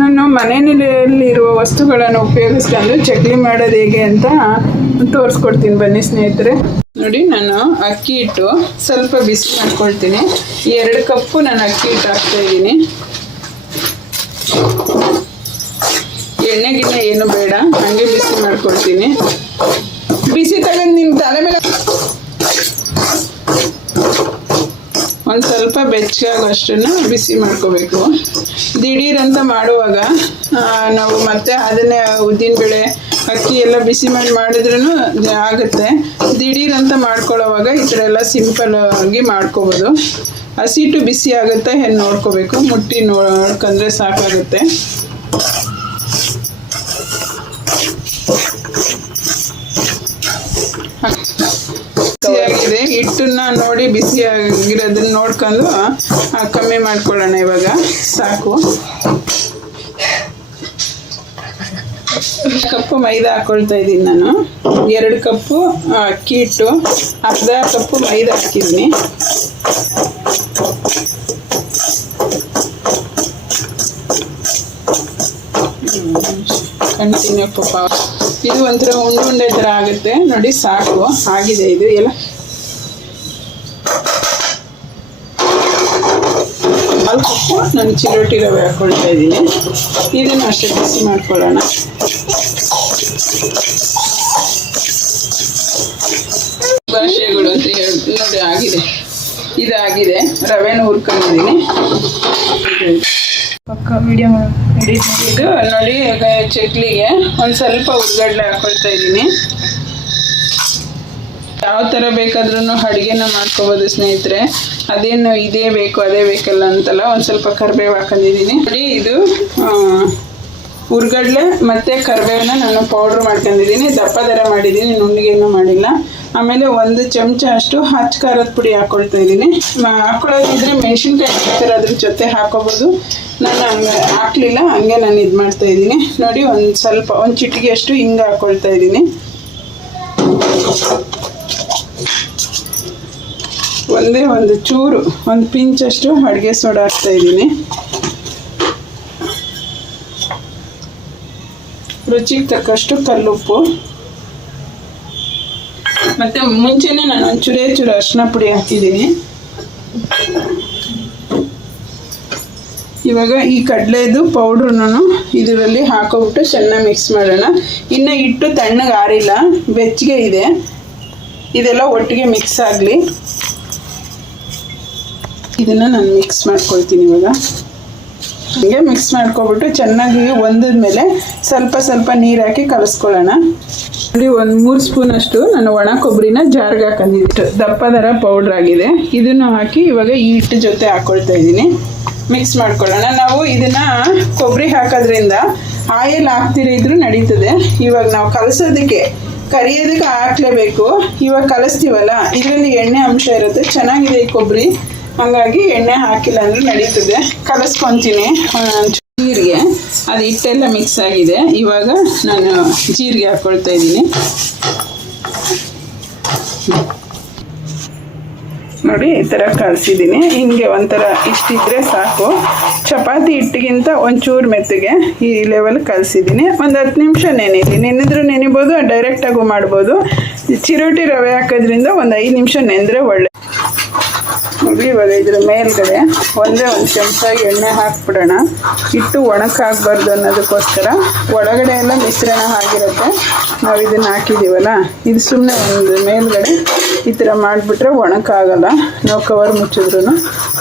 ನಾನು ಮನೆಯಲ್ಲಿರುವ ವಸ್ತುಗಳನ್ನು ಉಪಯೋಗಿಸ್ಕೊಂಡು ಚಕ್ಲಿ ಮಾಡೋದು ಹೇಗೆ ಅಂತ ತೋರಿಸ್ಕೊಡ್ತೀನಿ ಬನ್ನಿ ಸ್ನೇಹಿತರೆ. ನೋಡಿ, ನಾನು ಅಕ್ಕಿ ಹಿಟ್ಟು ಸ್ವಲ್ಪ ಬಿಸಿ ಮಾಡ್ಕೊಳ್ತೀನಿ. ಎರಡು ಕಪ್ಪು ನಾನು ಅಕ್ಕಿ ಹಿಟ್ಟು ಹಾಕ್ತಾ ಇದ್ದೀನಿ. ಎಣ್ಣೆ ಗಿಣ್ಣೆ ಏನು ಬೇಡ, ಹಂಗೆ ಬಿಸಿ ಮಾಡ್ಕೊಳ್ತೀನಿ. ಬಿಸಿ ತಗೊಂಡು ನಿಮ್ಮ ತಲೆ ಮೇಲೆ ಒಂದು ಸ್ವಲ್ಪ ಬೆಚ್ಚಗಾಗೋಷ್ಟನ್ನು ಬಿಸಿ ಮಾಡ್ಕೋಬೇಕು. ದಿಢೀರ್ ಮಾಡುವಾಗ ನಾವು ಮತ್ತೆ ಅದನ್ನೇ ಉದ್ದಿನಬೇಳೆ ಅಕ್ಕಿ ಎಲ್ಲ ಬಿಸಿ ಮಾಡಿ ಮಾಡಿದ್ರೂ ಆಗುತ್ತೆ. ದಿಢೀರ್ ಅಂತ ಮಾಡ್ಕೊಳ್ಳೋವಾಗ ಈ ಥರ ಎಲ್ಲ ಸಿಂಪಲ್ ಆಗಿ ಮಾಡ್ಕೋಬೋದು. ಹಸಿಟ್ಟು ಬಿಸಿ ಆಗುತ್ತೆ, ಹೆಣ್ಣು ನೋಡ್ಕೋಬೇಕು. ಮುಟ್ಟಿ ನೋಡ್ಕೊಂಡ್ರೆ ಸಾಕಾಗುತ್ತೆ. ಬಿಸಿಯಾಗಿದೆ. ಹಿಟ್ಟನ್ನ ನೋಡಿ ಬಿಸಿ ಆ, ಕಮ್ಮಿ ಮಾಡ್ಕೊಳ್ಳೋಣ ಇವಾಗ. ಸಾಕು. ಕಪ್ಪು ಮೈದಾ ಹಾಕೊಳ್ತಾ ಇದ್ದೀನಿ ನಾನು. ಎರಡು ಕಪ್ಪು ಅಕ್ಕಿ ಹಿಟ್ಟು. ಅರ್ಧ ಕಪ್ಪು ಮೈದಾ ಹಾಕಿದ್ದೀನಿ. ಕಂಟಿನ್ಯೂ ಪಾಪ. ಇದು ಒಂಥರ ಉಂಡೆ ಥರ ಆಗುತ್ತೆ. ನೋಡಿ ಸಾಕು. ಆಗಿದೆ ಇದು. ಎಲ್ಲ ಕಪ್ಪು ನಾನು ಚಿರೋಟಿ ರವೆ ಹಾಕ್ಕೊಳ್ತಾ ಇದ್ದೀನಿ. ಇದನ್ನು ಅಷ್ಟೇ ಬಿಸಿ ಮಾಡ್ಕೊಳ್ಳೋಣ. ಭಾಷೆಗಳು ಅಂತ ಹೇಳಿ ನೋಡಿ ಆಗಿದೆ. ಇದಾಗಿದೆ. ರವೆನ ಹುರ್ಕೊಂಡಿದ್ದೀನಿ. ಪಕ್ಕ ವಿಡಿಯೋ ಇದು ನೋಡಿ ಚಕ್ಲಿಗೆ ಒಂದು ಸ್ವಲ್ಪ ಉರ್ಗಡ್ಲೆ ಹಾಕೊಳ್ತಾ ಇದ್ದೀನಿ. ಯಾವ ಥರ ಬೇಕಾದ್ರೂ ಅಡುಗೆನ ಮಾಡ್ಕೋಬೋದು ಸ್ನೇಹಿತರೆ. ಅದೇನು ಇದೇ ಬೇಕು, ಅದೇ ಬೇಕಲ್ಲ ಅಂತಲ್ಲ ಒಂದು ಸ್ವಲ್ಪ ಕರಿಬೇವು ಹಾಕೊಂಡಿದ್ದೀನಿ. ನೋಡಿ ಇದು ಉರ್ಗಡ್ಲೆ ಮತ್ತು ಕರಿಬೇವನ್ನ ನಾನು ಪೌಡ್ರ್ ಮಾಡ್ಕೊಂಡಿದ್ದೀನಿ. ದಪ್ಪ ದರ ಮಾಡಿದ್ದೀನಿ, ನುಣ್ಣಗೇನು ಮಾಡಿಲ್ಲ. ಆಮೇಲೆ ಒಂದು ಚಮಚ ಅಷ್ಟು ಹಚ್ಚ ಖಾರದ ಪುಡಿ ಹಾಕೊಳ್ತಾ ಇದ್ದೀನಿ. ಹಾಕೊಳ್ಳೋದಿದ್ರೆ ಮೆಣಸಿನ್ಕಾಯಿ ಹಾಕ್ತಾರೆ ಅದ್ರ ಜೊತೆ ಹಾಕೋಬೋದು. ನಾನು ಹಂಗೆ ಹಾಕ್ಲಿಲ್ಲ, ಹಂಗೆ ನಾನು ಇದು ಮಾಡ್ತಾ ಇದ್ದೀನಿ. ನೋಡಿ, ಒಂದು ಸ್ವಲ್ಪ, ಒಂದು ಚಿಟಿಗೆ ಅಷ್ಟು ಹಿಂಗೆ ಹಾಕ್ಕೊಳ್ತಾ ಇದ್ದೀನಿ. ಒಂದೇ ಒಂದು ಚೂರು, ಒಂದು ಪಿಂಚಷ್ಟು ಅಡುಗೆ ಸೋಡಾ ಹಾಕ್ತಾ ಇದ್ದೀನಿ. ರುಚಿಗೆ ತಕ್ಕಷ್ಟು ಕಲ್ಲುಪ್ಪು. ಮತ್ತೆ ಮುಂಚೆನೆ ನಾನು ಒಂದು ಚೂರೇ ಚೂರು ಅರಿಶಿನ ಪುಡಿ ಹಾಕಿದ್ದೀನಿ. ಇವಾಗ ಈ ಕಡಲೆದು ಪೌಡ್ರನ್ನು ಇದರಲ್ಲಿ ಹಾಕೋಬಿಟ್ಟು ಚೆನ್ನಾಗಿ ಮಿಕ್ಸ್ ಮಾಡೋಣ. ಇನ್ನು ಹಿಟ್ಟು ತಣ್ಣಗೆ ಆರಿಲ್ಲ, ಬೆಚ್ಚಗೆ ಇದೆ. ಇದೆಲ್ಲ ಒಟ್ಟಿಗೆ ಮಿಕ್ಸ್ ಆಗಲಿ. ಇದನ್ನು ನಾನು ಮಿಕ್ಸ್ ಮಾಡ್ಕೊಳ್ತೀನಿ ಇವಾಗ. ಹೀಗೆ ಮಿಕ್ಸ್ ಮಾಡ್ಕೊಬಿಟ್ಟು ಚೆನ್ನಾಗಿ ಒಂದದ ಮೇಲೆ ಸ್ವಲ್ಪ ಸ್ವಲ್ಪ ನೀರು ಹಾಕಿ ಕಲಸ್ಕೊಳ್ಳೋಣ. ಅಲ್ಲಿ ಒಂದು ಮೂರು ಸ್ಪೂನ್ ಅಷ್ಟು ನಾನು ಒಣ ಕೊಬ್ಬರಿನ ಜಾರ್ಗೆ ಹಾಕೊಂಡಿಟ್ಟು ದಪ್ಪ ದರ ಪೌಡ್ರ್ ಆಗಿದೆ. ಇದನ್ನು ಹಾಕಿ ಇವಾಗ ಈ ಹಿಟ್ಟು ಜೊತೆ ಹಾಕೊಳ್ತಾ ಇದ್ದೀನಿ. ಮಿಕ್ಸ್ ಮಾಡ್ಕೊಳ್ಳೋಣ. ನಾವು ಇದನ್ನ ಕೊಬ್ಬರಿ ಹಾಕೋದ್ರಿಂದ ಆಯಿಲ್ ಹಾಕ್ತಿರಿದ್ರು ನಡೀತದೆ. ಇವಾಗ ನಾವು ಕಲಸೋದಕ್ಕೆ ಕರಿಯೋದಕ್ಕೆ ಹಾಕ್ಲೇಬೇಕು. ಇವಾಗ ಕಲಿಸ್ತೀವಲ್ಲ, ಇದರಲ್ಲಿ ಎಣ್ಣೆ ಅಂಶ ಇರುತ್ತೆ. ಚೆನ್ನಾಗಿದೆ ಈ ಕೊಬ್ಬರಿ ಹಾಗಾಗಿ ಎಣ್ಣೆ ಹಾಕಿಲ್ಲ ಅಂದ್ರೆ ನಡೀತದೆ. ಕಲಸ್ಕೊತೀನಿ ಜೀರಿಗೆ. ಅದು ಹಿಟ್ಟೆಲ್ಲ ಮಿಕ್ಸ್ ಆಗಿದೆ. ಇವಾಗ ನಾನು ಜೀರಿಗೆ ಹಾಕ್ಕೊಳ್ತಾ ಇದ್ದೀನಿ. ನೋಡಿ, ಈ ಥರ ಕಲಿಸಿದ್ದೀನಿ. ಹಿಂಗೆ ಒಂಥರ ಇಷ್ಟಿದ್ರೆ ಸಾಕು. ಚಪಾತಿ ಹಿಟ್ಟಿಗಿಂತ ಒಂಚೂರು ಮೆತ್ತಗೆ ಈ ಲೆವೆಲ್ ಕಲಿಸಿದ್ದೀನಿ. ಒಂದು ಹತ್ತು ನಿಮಿಷ ನೆನೆಯಿರಿ ನೆನೆದ್ರು ನೆನಿಬೋದು ಡೈರೆಕ್ಟಾಗೂ ಮಾಡ್ಬೋದು. ಚಿರೋಟಿ ರವೆ ಹಾಕೋದ್ರಿಂದ ಒಂದು ಐದು ನಿಮಿಷ ನೆನೆದ್ರೆ ಒಳ್ಳೆ ನೋಡಿ ಇವಾಗ ಇದ್ರ ಮೇಲ್ಗಡೆ ಒಂದೇ ಒಂದು ಚಮಚ ಎಣ್ಣೆ ಹಾಕ್ಬಿಡೋಣ. ಹಿಟ್ಟು ಒಣಕ್ಕಾಗಬಾರ್ದು ಅನ್ನೋದಕ್ಕೋಸ್ಕರ ಒಳಗಡೆ ಎಲ್ಲ ಮಿಶ್ರಣ ಆಗಿರುತ್ತೆ. ನಾವು ಇದನ್ನ ಹಾಕಿದ್ದೀವಲ್ಲ ಇದು ಸುಮ್ಮನೆ ಒಂದು ಮೇಲ್ಗಡೆ ಈ ಥರ ಮಾಡಿಬಿಟ್ರೆ ಒಣಕಾಗಲ್ಲ. ನಾವು ಕವರ್ ಮುಚ್ಚಿದ್ರು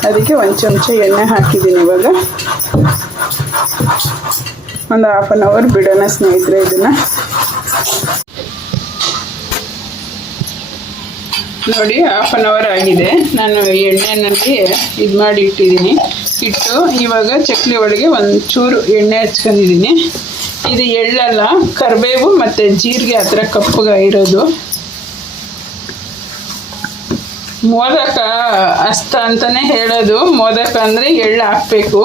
ಅದಕ್ಕೆ ಒಂದು ಚಮಚ ಎಣ್ಣೆ ಹಾಕಿದ್ದೀನಿ ಇವಾಗ. ಒಂದು ಹಾಫ್ ಆನ್ ಅವರ್ ಬಿಡೋಣ ಸ್ನೇಹಿತರೆ ಇದನ್ನು. ನೋಡಿ ಹಾಫ್ ಆನ್ ಅವರ್ ಆಗಿದೆ. ನಾನು ಎಣ್ಣೆನಲ್ಲಿ ಇದು ಮಾಡಿ ಇಟ್ಟಿದ್ದೀನಿ. ಇಟ್ಟು ಇವಾಗ ಚಕ್ಲಿ ಒಳಗೆ ಒಂದು ಚೂರು ಎಣ್ಣೆ ಹಚ್ಕೊಂಡಿದ್ದೀನಿ. ಇದು ಎಳ್ಳಲ್ಲ, ಕರಿಬೇವು ಮತ್ತು ಜೀರಿಗೆ ಆ ಥರ ಕಪ್ಪಗ ಇರೋದು. ಮೋದಕ ಅಸ್ತ ಅಂತಲೇ ಹೇಳೋದು. ಮೋದಕ ಅಂದರೆ ಎಳ್ಳು ಹಾಕಬೇಕು.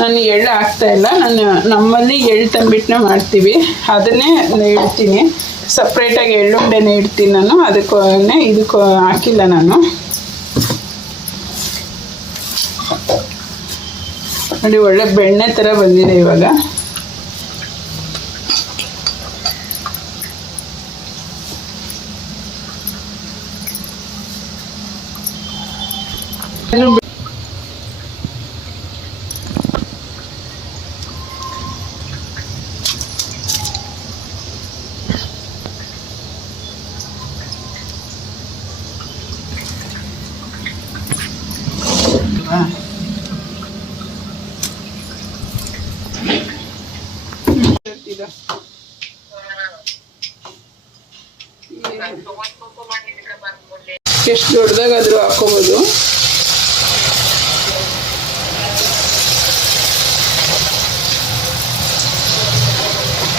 ನಾನು ಎಳ್ಳು ಹಾಕ್ತಾ ಇಲ್ಲ. ನಾನು ನಮ್ಮಲ್ಲಿ ಎಳ್ಳು ತಂಬಿಟ್ಟನ್ನ ಮಾಡ್ತೀವಿ. ಅದನ್ನೇ ಹೇಳ್ತೀನಿ. ಸಪ್ರೇಟಾಗಿ ಎಳ್ಳುಂಡೆನೇ ಇಡ್ತೀನಿ ನಾನು. ಅದಕ್ಕೆ ಇದಕ್ಕೆ ಹಾಕಿಲ್ಲ ನಾನು. ನೋಡಿ ಒಳ್ಳೆ ಬೆಣ್ಣೆ ಥರ ಬಂದಿದೆ ಇವಾಗ. ಎಷ್ಟು ದೊಡ್ಡದಾಗಾದ್ರೂ ಹಾಕೋಬೋದು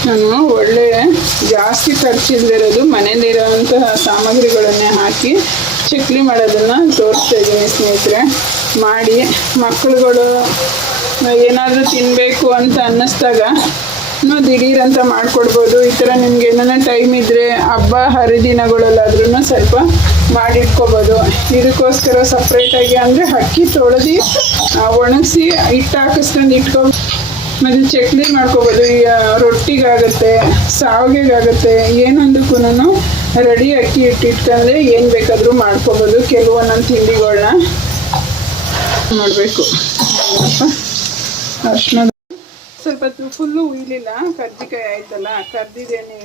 ನಾನು ಒಳ್ಳೆ ಜಾಸ್ತಿ ಖರ್ಚಿಲ್ದಿರೋದು ಮನೇಲಿರೋಂತಹ ಸಾಮಗ್ರಿಗಳನ್ನೇ ಹಾಕಿ, ಚಿಕ್ಲಿ ಮಾಡೋದನ್ನ ತೋರಿಸ್ತಾ ಇದ್ದೀನಿ ಸ್ನೇಹಿತರೆ. ಮಾಡಿ ಮಕ್ಕಳುಗಳು ಏನಾದರೂ ತಿನ್ನಬೇಕು ಅಂತ ಅನ್ನಿಸ್ದಾಗ ದಿಢೀರ್ ಅಂತ ಮಾಡಿಕೊಡ್ಬೋದು. ಈ ಥರ ನಿಮ್ಗೆ ಏನಾರ ಟೈಮ್ ಇದ್ದರೆ ಹಬ್ಬ ಹರಿದಿನಗಳಲ್ಲಾದ್ರೂ ಸ್ವಲ್ಪ ಮಾಡಿಟ್ಕೋಬೋದು. ಇದಕ್ಕೋಸ್ಕರ ಸಪ್ರೇಟಾಗಿ ಅಂದರೆ ಅಕ್ಕಿ ತೊಳೆದು ಒಣಗಿಸಿ ಹಿಟ್ಟು ಹಾಕಿಸ್ಕೊಂಡು ಇಟ್ಕೊ ಮತ್ತು ಚಕ್ಲಿ ಮಾಡ್ಕೋಬೋದು. ರೊಟ್ಟಿಗಾಗುತ್ತೆ ಶಾವಿಗೆಗಾಗುತ್ತೆ ಏನೊಂದಕ್ಕೂ ರೆಡಿ ಅಕ್ಕಿ ಇಟ್ಟಿಟ್ಕೊಂಡ್ರೆ ಏನು ಬೇಕಾದರೂ ಮಾಡ್ಕೋಬೋದು. ಕೆಲವೊಂದೊಂದು ತಿಂಡಿಗಳನ್ನ ಮಾಡಬೇಕು ಅರ್ಶಿನ ಸ್ವಲ್ಪ ಫುಲ್ಲು ಉಯ್ಲಿಲ್ಲ ಕರ್ಜಿಕಾಯಿ ಆಯ್ತಲ್ಲ ಕರ್ದಿದ್ದೇನೆ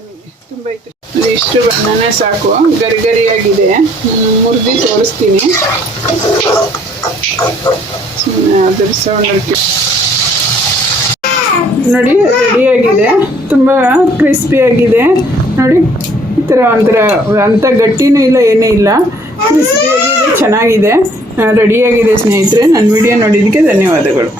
ತುಂಬ ಇತ್ತು. ಇಷ್ಟು ಬಣ್ಣನೇ ಸಾಕು. ಗರಿ ಗರಿಯಾಗಿದೆ. ಮುರಿದು ತೋರಿಸ್ತೀನಿ. ಅದ್ರ ಸೌಂಡ್ ನೋಡಿ ರೆಡಿಯಾಗಿದೆ ತುಂಬ ಕ್ರಿಸ್ಪಿಯಾಗಿದೆ ನೋಡಿ ಈ ಥರ ಒಂಥರ ಅಂಥ ಗಟ್ಟಿನೂ ಇಲ್ಲ ಏನೂ ಇಲ್ಲ. ಕ್ರಿಸ್ಪಿಯಾಗಿದೆ ಚೆನ್ನಾಗಿದೆ. ರೆಡಿಯಾಗಿದೆ ಸ್ನೇಹಿತರೆ ನನ್ನ ವಿಡಿಯೋ ನೋಡಿದ್ದಕ್ಕೆ ಧನ್ಯವಾದಗಳು.